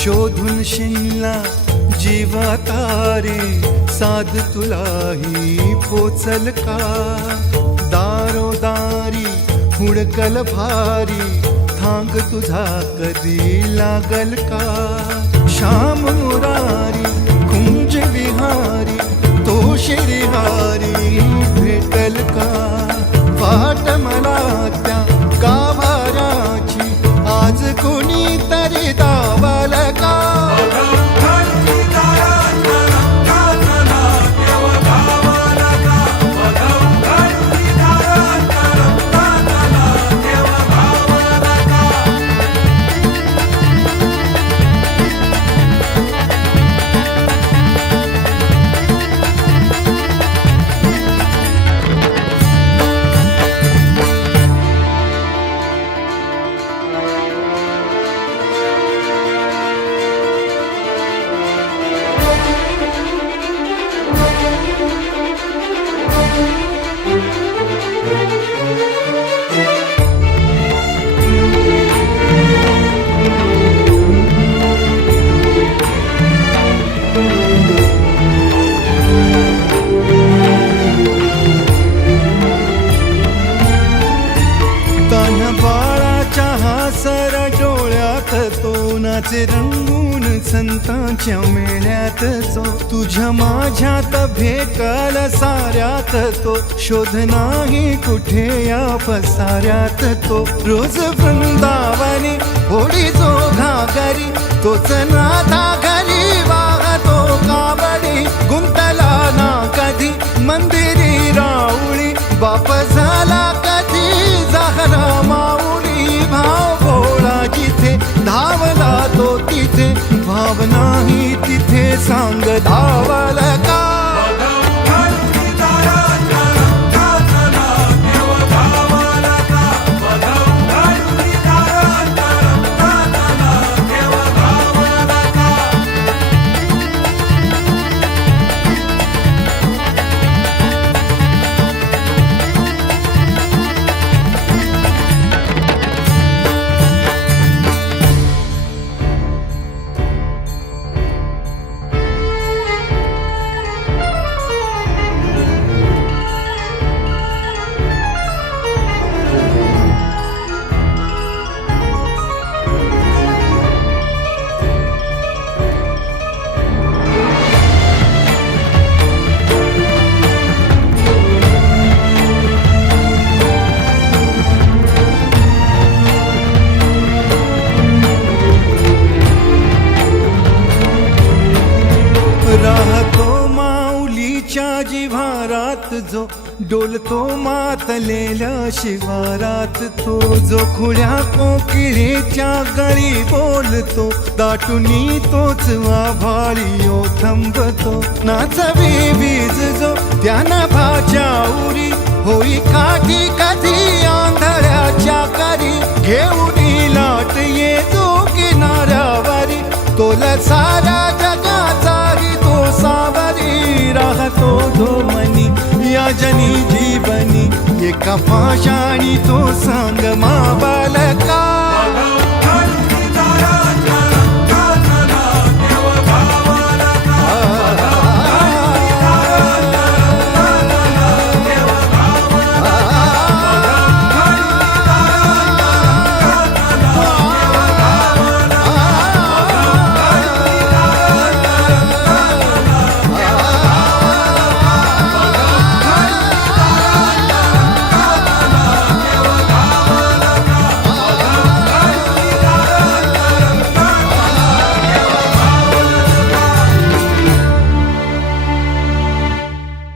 शोधून शिनला जीवा तारे, साध तुलाही पोचल का? दारोदारी हुडकल भारी, थांग तुझा कधी लागल का? श्याम मुरारी कुंज विहारी, तो शिरिहारी भेटल का? वाट मला त्या गाभाऱ्याची, आज कोणी तरी दावाल का? सर डोळ्यात तो नाचे रंगून संतांच्या मेळ्यात जो, तुझ्या माझ्यात भेटल साऱ्यात तो, शोध नाही कुठे या पसाऱ्यात तो. रोज वृंदावनी होडी जो घागरी, तोच नाथा घरी वाहतो कावडी. गुंतला ना कधी मंदिरी राऊळी, बाप झाला कधी जाहरा माऊली. भाव भोळा जिथे धावला तो तिथे, भाव नाही तिथे सांग धावल का? राहतो माऊलीच्या जिव्हारात जो, डोलतो मातलेल्या शिवारात तो. जो खुळ्या कोकिळेच्या गळी बोलतो, दाटुनी तोच आभाळी थांबतो. नाचवी वीज जो त्यानं भाच्या उरी, होई काठी कधी आंधळ्याच्या करी. घेऊन लाट ये जो किनाऱ्यावरी, तोला सारा जगाचाही तो सावरी. राहतो तो मनी या जनी जीवनी, एका पाशाणी तो सांग मा बालका.